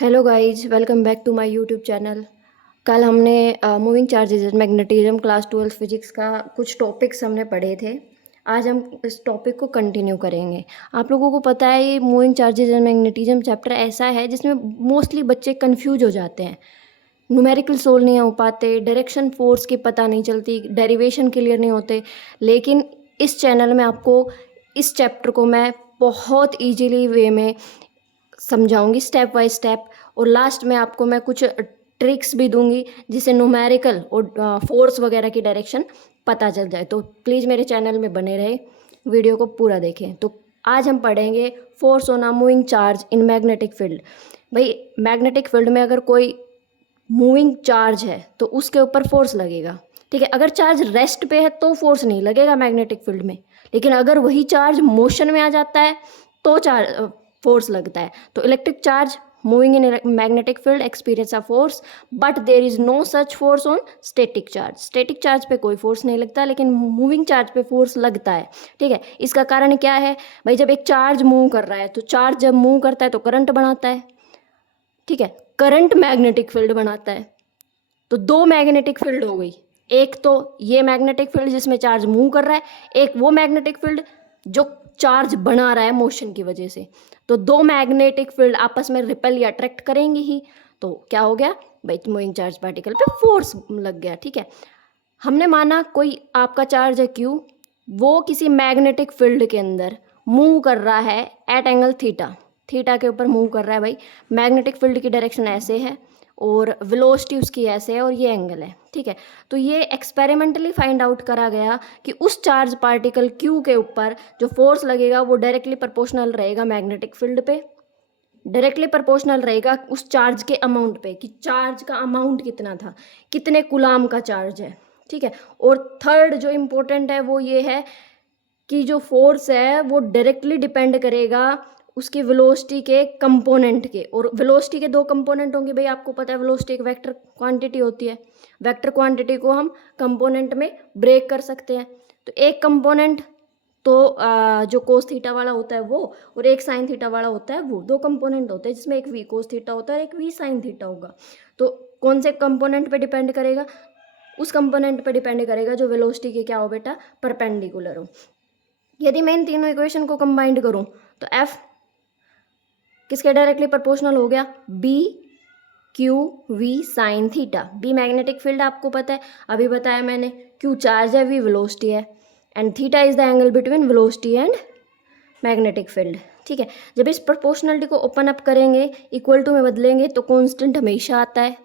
Hello guys, welcome back to my YouTube channel. कल हमने moving charges and magnetism class 12 physics का कुछ topics हमने पढ़े थे। आज हम इस टॉपिक को कंटिन्यू करेंगे। आप लोगों को पता है ये moving charges and magnetism chapter ऐसा है जिसमें मोस्टली बच्चे कंफ्यूज हो जाते हैं, न्यूमेरिकल सोल्व नहीं हो पाते, डायरेक्शन फोर्स की पता नहीं चलती, डेरिवेशन क्लियर नहीं होते। लेकिन इस चैनल में आपको इस चैप्टर को मैं बहुत ईजीली वे में समझाऊंगी, स्टेप बाय स्टेप। और लास्ट में आपको मैं कुछ ट्रिक्स भी दूंगी जिससे न्यूमेरिकल और फोर्स वगैरह की डायरेक्शन पता चल जाए। तो प्लीज़ मेरे चैनल में बने रहे, वीडियो को पूरा देखें। तो आज हम पढ़ेंगे force on a moving charge in magnetic field. भाई, मैग्नेटिक फील्ड में अगर कोई मूविंग चार्ज है तो उसके ऊपर फोर्स लगेगा, ठीक है। अगर चार्ज रेस्ट पे है तो फोर्स नहीं लगेगा मैग्नेटिक फील्ड में, लेकिन अगर वही चार्ज मोशन में आ जाता है तो चार्ज फोर्स लगता है। तो electric charge moving in magnetic field experience a force, but there is no such force on static charge. Static charge पे कोई फोर्स नहीं लगता, लेकिन मूविंग चार्ज पे फोर्स लगता है, ठीक है। इसका कारण क्या है भाई? जब एक चार्ज मूव कर रहा है तो चार्ज जब मूव करता है तो करंट बनाता है, ठीक है। करंट मैग्नेटिक फील्ड बनाता है। तो दो मैग्नेटिक फील्ड हो गई, एक तो ये मैग्नेटिक फील्ड जिसमें चार्ज मूव कर रहा है, एक वो मैग्नेटिक फील्ड जो चार्ज बना रहा है मोशन की वजह से। तो दो मैग्नेटिक फील्ड आपस में रिपेल या अट्रैक्ट करेंगे ही, तो क्या हो गया भाई? मूविंग चार्ज पार्टिकल पे फोर्स लग गया, ठीक है। हमने माना कोई आपका चार्ज है क्यू, वो किसी मैग्नेटिक फील्ड के अंदर मूव कर रहा है एट एंगल थीटा। थीटा के ऊपर मूव कर रहा है भाई। मैग्नेटिक फील्ड की डायरेक्शन ऐसे है और वेलोसिटी उसकी ऐसे है और ये एंगल है, ठीक है। तो ये एक्सपेरिमेंटली फाइंड आउट करा गया कि उस चार्ज पार्टिकल क्यू के ऊपर जो फोर्स लगेगा वो डायरेक्टली प्रोपोर्शनल रहेगा मैग्नेटिक फील्ड पे, डायरेक्टली प्रोपोर्शनल रहेगा उस चार्ज के अमाउंट पे, कि चार्ज का अमाउंट कितना था, कितने कुलाम का चार्ज है, ठीक है। और थर्ड जो इम्पोर्टेंट है वो ये है कि जो फोर्स है वो डायरेक्टली डिपेंड करेगा उसकी वेलोसिटी के कंपोनेंट के। और वेलोसिटी के दो कंपोनेंट होंगे भाई, आपको पता है वेलोसिटी एक वेक्टर क्वांटिटी होती है। वेक्टर क्वांटिटी को हम कंपोनेंट में ब्रेक कर सकते हैं। तो एक कंपोनेंट तो जो कोस थीटा वाला होता है वो, और एक साइन थीटा वाला होता है वो। दो कंपोनेंट होते हैं जिसमें एक वी कोस थीटा होता है और एक वी साइन थीटा होगा। तो कौन से कंपोनेंट पे डिपेंड करेगा? उस कंपोनेंट पे डिपेंड करेगा जो वेलोसिटी के क्या हो बेटा, परपेंडिकुलर हो। यदि मैं इन तीनों इक्वेशन को कंबाइंड करूं तो एफ किसके डायरेक्टली प्रोपोर्शनल हो गया? B Q V sine theta. B magnetic field आपको पता है, अभी बताया मैंने। क्यू चार्ज है, वी वेलोसिटी है, and theta is the angle between velocity and magnetic field, ठीक है। जब इस प्रोपोर्शनलिटी को ओपन अप करेंगे, इक्वल टू में बदलेंगे तो कांस्टेंट हमेशा आता है,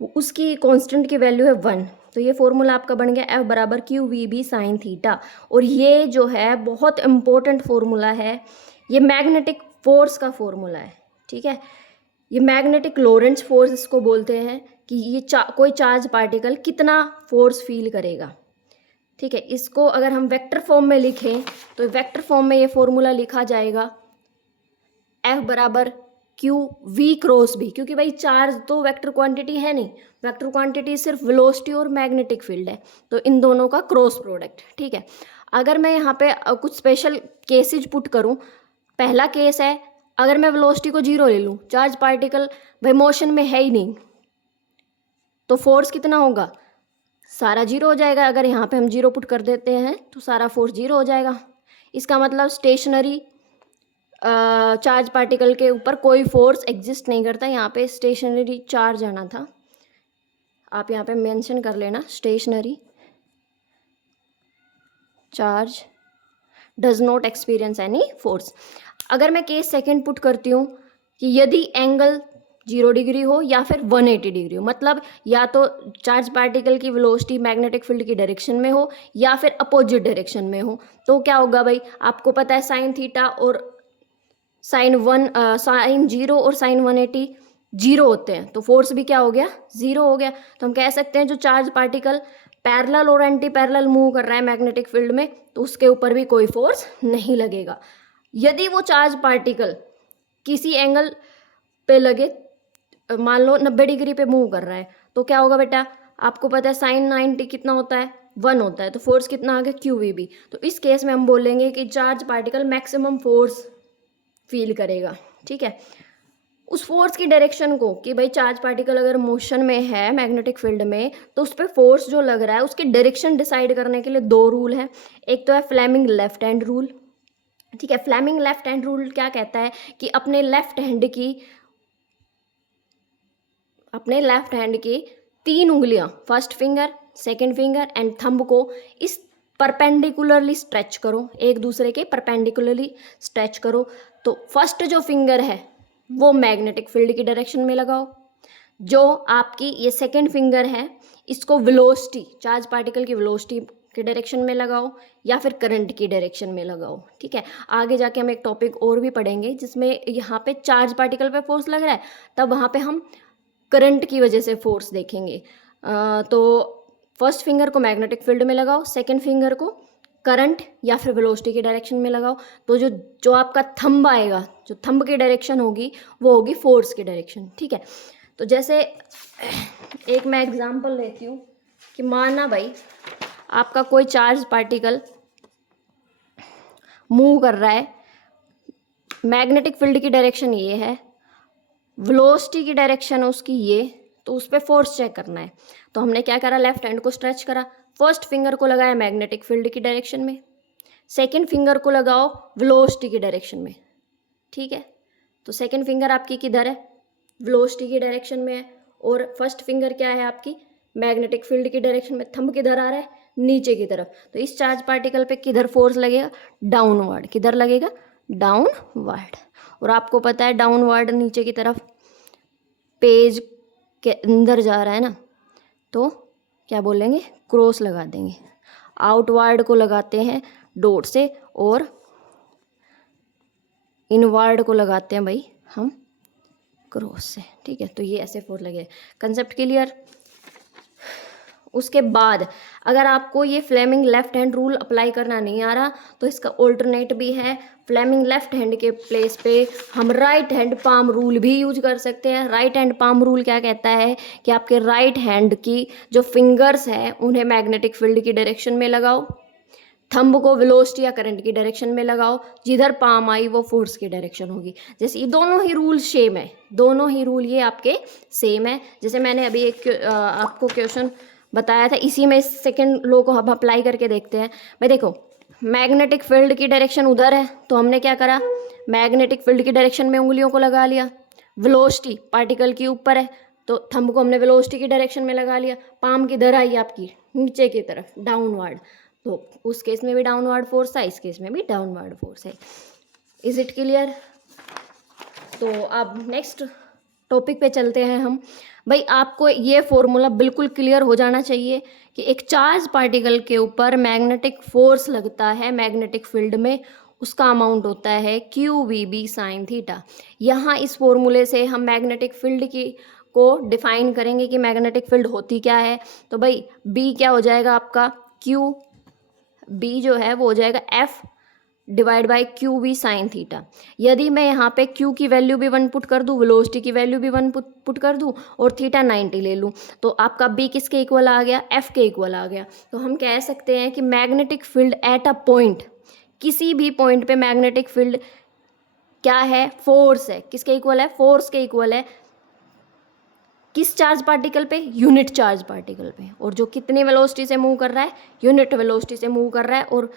उसकी कांस्टेंट की वैल्यू है 1। तो ये फॉर्मूला आपका बन गया एफ बराबर Q V B sine theta. और ये जो है बहुत इंपॉर्टेंट फॉर्मूला है, ये मैग्नेटिक फोर्स का फॉर्मूला है, ठीक है। ये मैग्नेटिक लोरेंट्ज फोर्स इसको बोलते हैं कि ये कोई चार्ज पार्टिकल कितना फोर्स फील करेगा, ठीक है। इसको अगर हम वेक्टर फॉर्म में लिखें तो वेक्टर फॉर्म में ये फॉर्मूला लिखा जाएगा एफ बराबर क्यू वी क्रॉस बी, क्योंकि भाई चार्ज तो वेक्टर क्वांटिटी है नहीं, वेक्टर क्वांटिटी सिर्फ वेलोसिटी और मैग्नेटिक फील्ड है, तो इन दोनों का क्रॉस प्रोडक्ट, ठीक है। अगर मैं यहाँ पे कुछ स्पेशल केसेज पुट करूँ, पहला केस है अगर मैं वेलोसिटी को जीरो ले लूँ, चार्ज पार्टिकल भाई मोशन में है ही नहीं, तो फोर्स कितना होगा? सारा जीरो हो जाएगा। अगर यहाँ पे हम जीरो पुट कर देते हैं तो सारा फोर्स जीरो हो जाएगा। इसका मतलब स्टेशनरी चार्ज पार्टिकल के ऊपर कोई फोर्स एग्जिस्ट नहीं करता। यहाँ पे स्टेशनरी चार्ज आना था, आप यहाँ पे मेंशन कर लेना, stationary charge does not experience any force. अगर मैं केस सेकंड पुट करती हूँ कि यदि एंगल 0 डिग्री हो या फिर 180 डिग्री हो, मतलब या तो चार्ज पार्टिकल की वेलोसिटी मैग्नेटिक फील्ड की डायरेक्शन में हो या फिर अपोजिट डायरेक्शन में हो, तो क्या होगा भाई? आपको पता है साइन थीटा और साइन 0 और साइन 180 जीरो होते हैं, तो फोर्स भी क्या हो गया? जीरो हो गया। तो हम कह सकते हैं जो चार्ज पार्टिकल पैरेलल और एंटी पैरेलल मूव कर रहा है मैग्नेटिक फील्ड में, तो उसके ऊपर भी कोई फोर्स नहीं लगेगा। यदि वो चार्ज पार्टिकल किसी एंगल पे लगे, मान लो 90 डिग्री पे मूव कर रहा है, तो क्या होगा बेटा? आपको पता है साइन 90 कितना होता है? 1 होता है, तो फोर्स कितना आ गया? Q V B. तो इस केस में हम बोलेंगे कि charge particle maximum force feel करेगा, ठीक है। उस फोर्स की डायरेक्शन को, कि भाई चार्ज पार्टिकल अगर मोशन में है मैग्नेटिक फील्ड में तो उस पर फोर्स जो लग रहा है उसकी डायरेक्शन डिसाइड करने के लिए दो रूल हैं। एक तो है फ्लेमिंग लेफ्ट हैंड रूल, ठीक है। फ्लेमिंग लेफ्ट हैंड रूल क्या कहता है कि अपने लेफ्ट हैंड की 3 उंगलियां, first finger, second finger and thumb को इस परपेंडिकुलरली स्ट्रेच करो, एक दूसरे के परपेंडिकुलरली स्ट्रेच करो। तो फर्स्ट जो फिंगर है वो मैग्नेटिक फील्ड की डायरेक्शन में लगाओ, जो आपकी ये सेकंड फिंगर है इसको वेलोसिटी, चार्ज पार्टिकल की वेलोसिटी के डायरेक्शन में लगाओ या फिर करंट की डायरेक्शन में लगाओ, ठीक है। आगे जाके हम एक टॉपिक और भी पढ़ेंगे जिसमें यहाँ पे चार्ज पार्टिकल पे फोर्स लग रहा है, तब वहाँ पे हम करंट की वजह से फोर्स देखेंगे। तो फर्स्ट फिंगर को मैग्नेटिक फील्ड में लगाओ, सेकंड फिंगर को करंट या फिर वेलोसिटी की डायरेक्शन में लगाओ। तो जो जो आपका थंब आएगा, जो थंब की डायरेक्शन होगी वो होगी फोर्स की डायरेक्शन, ठीक है। तो जैसे एक मैं एग्जांपल लेती हूँ कि माना भाई आपका कोई चार्ज पार्टिकल मूव कर रहा है, मैग्नेटिक फील्ड की डायरेक्शन ये है, वेलोसिटी की डायरेक्शन उसकी ये, तो उस पर फोर्स चेक करना है। तो हमने क्या करा, लेफ्ट हैंड को स्ट्रेच करा, फर्स्ट फिंगर को लगाया मैग्नेटिक फील्ड की डायरेक्शन में, सेकंड फिंगर को लगाओ वेलोसिटी की डायरेक्शन में, ठीक है। तो सेकंड फिंगर आपकी किधर है, वेलोसिटी की डायरेक्शन में है, और फर्स्ट फिंगर क्या है आपकी, मैग्नेटिक फील्ड की डायरेक्शन में। थंब किधर आ रहा है, नीचे की तरफ। तो इस चार्ज पार्टिकल पे किधर फोर्स लगेगा, डाउनवर्ड। किधर लगेगा, डाउनवर्ड। और आपको पता है डाउनवर्ड नीचे की तरफ पेज के अंदर जा रहा है ना, तो क्या बोलेंगे, क्रॉस लगा देंगे। आउटवर्ड को लगाते हैं डॉट से और इनवर्ड को लगाते हैं भाई हम क्रॉस से, ठीक है। तो ये ऐसे फोर्स लगे, कंसेप्ट क्लियर। उसके बाद अगर आपको ये Fleming left hand rule apply करना नहीं आ रहा तो इसका ऑल्टरनेट भी है। फ्लेमिंग लेफ्ट हैंड के प्लेस पे हम राइट हैंड पाम रूल भी यूज कर सकते हैं। राइट हैंड पाम रूल क्या कहता है कि आपके राइट हैंड की जो फिंगर्स हैं उन्हें मैग्नेटिक फील्ड की डायरेक्शन में लगाओ, थंब को वेलोसिटी या करंट की डायरेक्शन में लगाओ, जिधर पाम आई वो फोर्स की डायरेक्शन होगी। जैसे ये दोनों ही रूल सेम है, दोनों ही रूल ये आपके सेम है। जैसे मैंने अभी एक आपको क्वेश्चन बताया था, इसी में इस सेकंड लॉ को हम अप्लाई करके देखते हैं। भाई देखो, मैग्नेटिक फील्ड की डायरेक्शन उधर है तो हमने क्या करा, मैग्नेटिक फील्ड की डायरेक्शन में उंगलियों को लगा लिया। वेलोसिटी पार्टिकल के ऊपर है तो थंब को हमने वेलोसिटी की डायरेक्शन में लगा लिया। पाम किधर आई आपकी, नीचे की तरफ, डाउनवर्ड। तो उस केस में भी डाउनवर्ड फोर्स था, इस केस में भी डाउनवर्ड फोर्स है। Is it clear. तो अब नेक्स्ट टॉपिक पे चलते हैं हम। भाई आपको ये फॉर्मूला बिल्कुल क्लियर हो जाना चाहिए कि एक चार्ज पार्टिकल के ऊपर मैग्नेटिक फोर्स लगता है मैग्नेटिक फील्ड में, उसका अमाउंट होता है QVB साइन थीटा। यहाँ इस फॉर्मूले से हम मैग्नेटिक फील्ड की को डिफाइन करेंगे कि मैग्नेटिक फील्ड होती क्या है। तो भाई B क्या हो जाएगा आपका, QB जो है वो हो जाएगा F divide by QV sine theta. यदि मैं यहाँ पे Q की वैल्यू भी 1 पुट कर दूँ, वेलोसिटी की वैल्यू भी 1 पुट कर दूँ और थीटा 90 ले लूँ, तो आपका B किसके इक्वल आ गया, F के इक्वल आ गया। तो हम कह सकते हैं कि magnetic field at a point, किसी भी पॉइंट पे मैग्नेटिक फील्ड क्या है, फोर्स है। किसके इक्वल है, फोर्स के इक्वल है। किस चार्ज पार्टिकल पे, यूनिट चार्ज पार्टिकल पे। और जो कितनी वेलोसिटी से मूव कर रहा है, यूनिट वेलोसिटी से मूव कर रहा है, और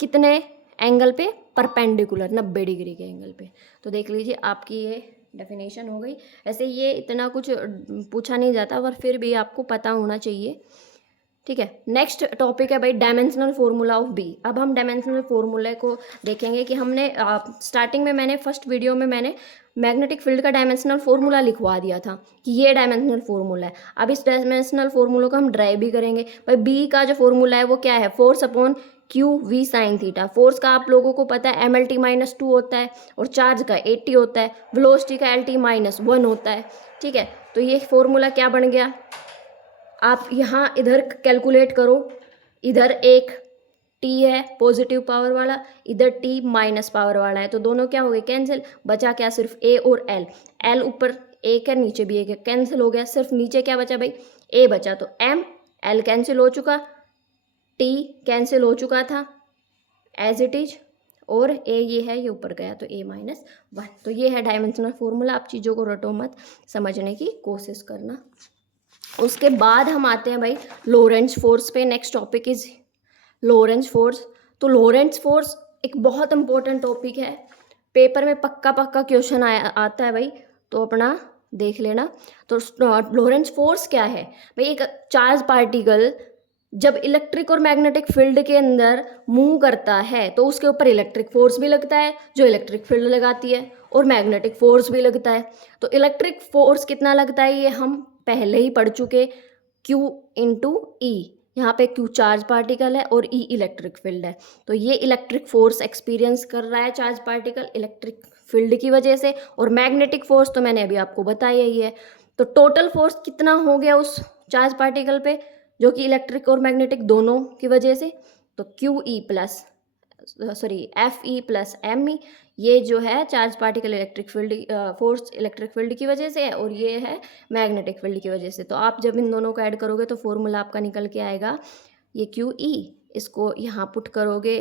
कितने एंगल पे, परपेंडिकुलर 90 डिग्री के एंगल पे। तो देख लीजिए आपकी ये डेफिनेशन हो गई। ऐसे ये इतना कुछ पूछा नहीं जाता पर फिर भी आपको पता होना चाहिए, ठीक है। नेक्स्ट टॉपिक है भाई डायमेंशनल फॉर्मूला ऑफ बी। अब हम डायमेंशनल फॉर्मूले को देखेंगे कि हमने स्टार्टिंग में मैंने फर्स्ट वीडियो में मैंने मैग्नेटिक फील्ड का डायमेंशनल फॉर्मूला लिखवा दिया था कि ये डायमेंशनल फॉर्मूला है। अब इस डायमेंशनल फॉर्मूला को हम ड्राइव भी करेंगे। भाई बी का जो फॉर्मूला है वो क्या है, force upon QV sine theta. Force का आप लोगों को पता है MLT-2 होता है और चार्ज का 80 होता है, वेलोसिटी का LT-1 होता है, ठीक है। तो ये फॉर्मूला क्या बन गया, आप यहाँ इधर कैलकुलेट करो, इधर एक T है पॉजिटिव पावर वाला, इधर T माइनस पावर वाला है, तो दोनों क्या हो गए, कैंसिल। बचा क्या, सिर्फ A और L। L ऊपर एक है नीचे भी एक है, कैंसिल हो गया। सिर्फ नीचे क्या बचा भाई, A बचा। तो M, L कैंसिल हो चुका, T कैंसिल हो चुका था एज इट इज, और ए ये है, ये ऊपर गया तो A-1। तो ये है डायमेंशनल फॉर्मूला। आप चीज़ों को रटो मत, समझने की कोशिश करना। उसके बाद हम आते हैं भाई लोरेंट्ज फोर्स पे। Next topic is Lorentz force. तो लोरेंट्ज फोर्स एक बहुत इंपॉर्टेंट टॉपिक है, पेपर में पक्का क्वेश्चन आता है भाई, तो अपना देख लेना। तो लोरेंट्ज फोर्स क्या है भाई? एक चार्ज पार्टिकल जब इलेक्ट्रिक और मैग्नेटिक फील्ड के अंदर मूव करता है तो उसके ऊपर इलेक्ट्रिक फोर्स भी लगता है जो इलेक्ट्रिक फील्ड लगाती है, और मैग्नेटिक फोर्स भी लगता है। तो इलेक्ट्रिक फोर्स कितना लगता है ये हम पहले ही पढ़ चुके, Q इंटू ई। यहाँ पे Q चार्ज पार्टिकल है और E इलेक्ट्रिक फील्ड है। तो ये इलेक्ट्रिक फोर्स एक्सपीरियंस कर रहा है चार्ज पार्टिकल इलेक्ट्रिक फील्ड की वजह से, और मैग्नेटिक फोर्स तो मैंने अभी आपको बताया ही है। तो टोटल फोर्स कितना हो गया उस चार्ज पार्टिकल पे, जो कि इलेक्ट्रिक और मैग्नेटिक दोनों की वजह से? तो Fe प्लस Me, ये जो है charge particle electric field force electric field की वजह से है, और ये है मैग्नेटिक फील्ड की वजह से। तो आप जब इन दोनों को ऐड करोगे तो फॉर्मूला आपका निकल के आएगा ये QE, इसको यहाँ पुट करोगे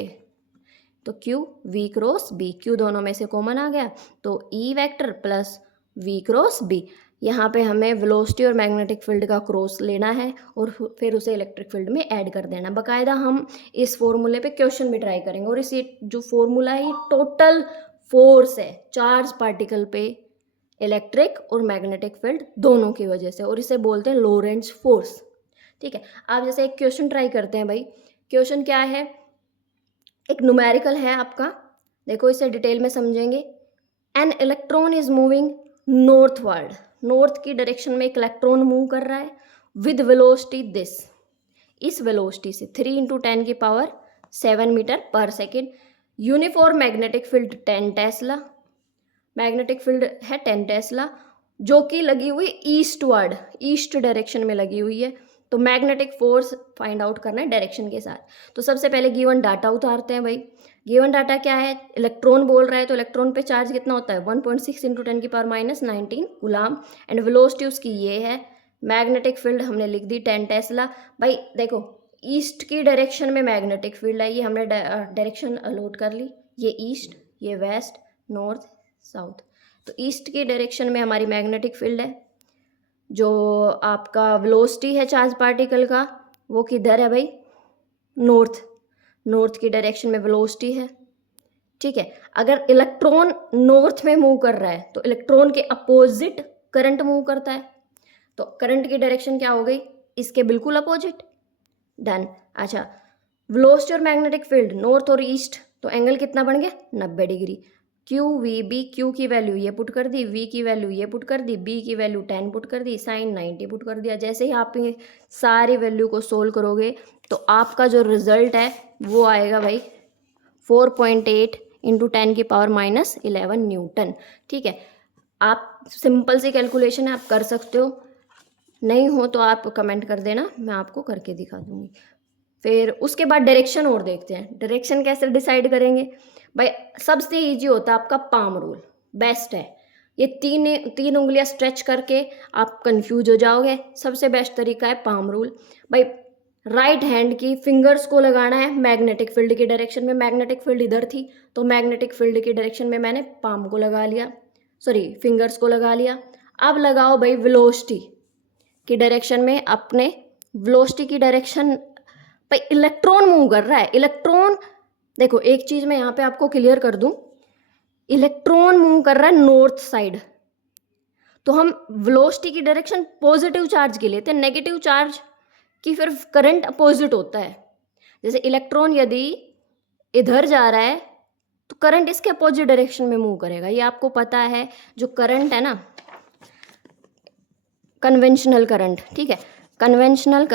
तो Q V cross B, Q दोनों में से कॉमन आ गया तो E vector plus V cross B। यहाँ पे हमें वेलोसिटी और मैग्नेटिक फील्ड का क्रॉस लेना है और फिर उसे इलेक्ट्रिक फील्ड में ऐड कर देना। बाकायदा हम इस फॉर्मूले पे क्वेश्चन भी ट्राई करेंगे, और इसी जो फॉर्मूला है ये टोटल फोर्स है चार्ज पार्टिकल पे इलेक्ट्रिक और मैग्नेटिक फील्ड दोनों की वजह से, और इसे बोलते हैं लोरेंट्ज फोर्स। ठीक है, आप जैसे एक क्वेश्चन ट्राई करते हैं भाई। क्वेश्चन क्या है? एक न्यूमेरिकल है आपका, देखो इसे डिटेल में समझेंगे। An electron is moving northward, north की डायरेक्शन में एक इलेक्ट्रॉन मूव कर रहा है विद वेलोसिटी दिस, इस वेलोसिटी से 3 × 10⁻7 मीटर पर second. Uniform magnetic field 10 Tesla, magnetic field है 10 टेस्ला, जो कि लगी हुई ईस्टवर्ड, ईस्ट डायरेक्शन में लगी हुई है। तो मैग्नेटिक फोर्स फाइंड आउट करना है डायरेक्शन के साथ। तो सबसे पहले गिवन डाटा उतारते हैं भाई। गिवन डाटा क्या है? इलेक्ट्रॉन बोल रहा है, तो इलेक्ट्रॉन पे चार्ज कितना होता है? 1.6 × 10⁻19 कूलाम, एंड वेलोसिटी उसकी ये है। मैग्नेटिक फील्ड हमने लिख दी 10 टेस्ला। भाई देखो ईस्ट की डायरेक्शन में मैग्नेटिक फील्ड है, ये हमने डायरेक्शन अलॉट कर ली, ये ईस्ट, ये वेस्ट, नॉर्थ, साउथ। तो ईस्ट की डायरेक्शन में हमारी मैग्नेटिक फील्ड है। जो आपका वेलोसिटी है चार्ज पार्टिकल का वो किधर है भाई? नॉर्थ, नॉर्थ की डायरेक्शन में वेलोसिटी है। ठीक है, अगर इलेक्ट्रॉन नॉर्थ में मूव कर रहा है तो इलेक्ट्रॉन के अपोजिट करंट मूव करता है, तो करंट की डायरेक्शन क्या हो गई? इसके बिल्कुल अपोजिट। डन। अच्छा, वेलोसिटी और मैग्नेटिक फील्ड नॉर्थ और ईस्ट, तो एंगल कितना बन गया? 90 डिग्री। QVB, Q की वैल्यू ये पुट कर दी, V की वैल्यू ये पुट कर दी, B की वैल्यू 10 पुट कर दी, साइन 90 पुट कर दिया। जैसे ही आप ये सारी वैल्यू को सोल्व करोगे तो आपका जो रिजल्ट है वो आएगा भाई 4.8 × 10⁻11 न्यूटन। ठीक है, आप सिंपल सी कैलकुलेशन है, आप कर सकते हो, नहीं हो तो आप कमेंट कर देना, मैं आपको करके दिखा दूंगी। फिर उसके बाद डायरेक्शन और देखते हैं। डायरेक्शन कैसे डिसाइड करेंगे भाई? सबसे इजी होता है आपका पाम रूल, बेस्ट है। ये तीन उंगलियां स्ट्रेच करके आप कंफ्यूज हो जाओगे, सबसे बेस्ट तरीका है पाम रूल। भाई राइट हैंड की फिंगर्स को लगाना है मैग्नेटिक फील्ड की डायरेक्शन में, मैग्नेटिक फील्ड इधर थी तो मैग्नेटिक फील्ड की डायरेक्शन में मैंने पाम को लगा लिया, फिंगर्स को लगा लिया। अब लगाओ भाई वेलोसिटी की डायरेक्शन में, अपने वेलोसिटी की डायरेक्शन। भाई इलेक्ट्रॉन मूव कर रहा है, इलेक्ट्रॉन देखो एक चीज मैं यहाँ पे आपको क्लियर कर दूं, इलेक्ट्रॉन मूव कर रहा है नॉर्थ साइड, तो हम वेलोसिटी की डायरेक्शन पॉजिटिव चार्ज की लेते हैं, नेगेटिव चार्ज की फिर करंट अपोजिट होता है। जैसे इलेक्ट्रॉन यदि इधर जा रहा है तो करंट इसके अपोजिट डायरेक्शन में मूव करेगा, ये आपको पता है। जो करंट है ना, कन्वेंशनल करंट, ठीक है, कन्वेंशनल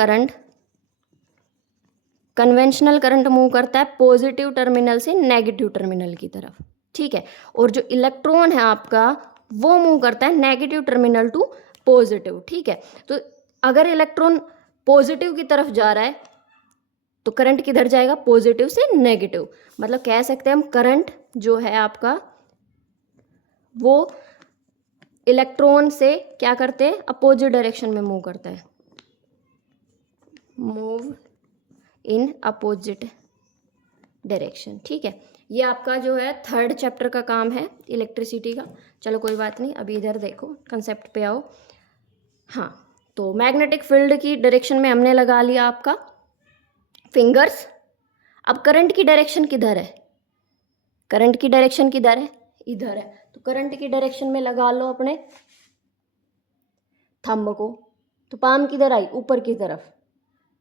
करंट मूव करता है पॉजिटिव टर्मिनल से नेगेटिव टर्मिनल की तरफ। ठीक है, और जो इलेक्ट्रॉन है आपका वो मूव करता है नेगेटिव टर्मिनल टू पॉजिटिव। ठीक है, तो अगर इलेक्ट्रॉन पॉजिटिव की तरफ जा रहा है तो करंट किधर जाएगा? पॉजिटिव से नेगेटिव। मतलब कह सकते हैं हम करंट जो है आपका वो इलेक्ट्रॉन से क्या करते हैं? अपोजिट डायरेक्शन में मूव करता है, मूव इन अपोजिट डायरेक्शन। ठीक है, ये आपका जो है 3rd चैप्टर का काम है इलेक्ट्रिसिटी का। चलो कोई बात नहीं, अभी इधर देखो, कंसेप्ट पे आओ। हाँ, तो मैग्नेटिक फील्ड की डायरेक्शन में हमने लगा लिया आपका फिंगर्स। अब करंट की डायरेक्शन किधर है? करंट की डायरेक्शन किधर है? इधर है। तो करंट की डायरेक्शन में लगा लो अपने थंब को। तो पाम किधर आई? ऊपर की तरफ।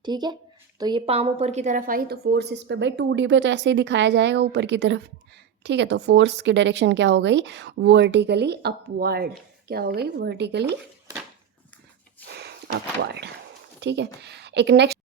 ठीक है, तो ये पाम ऊपर की तरफ आई, तो फोर्स इस पे भाई 2D पे तो ऐसे ही दिखाया जाएगा ऊपर की तरफ। ठीक है, तो फोर्स की डायरेक्शन क्या हो गई? Vertically upward. क्या हो गई? Vertically upward. ठीक है, एक नेक्स्ट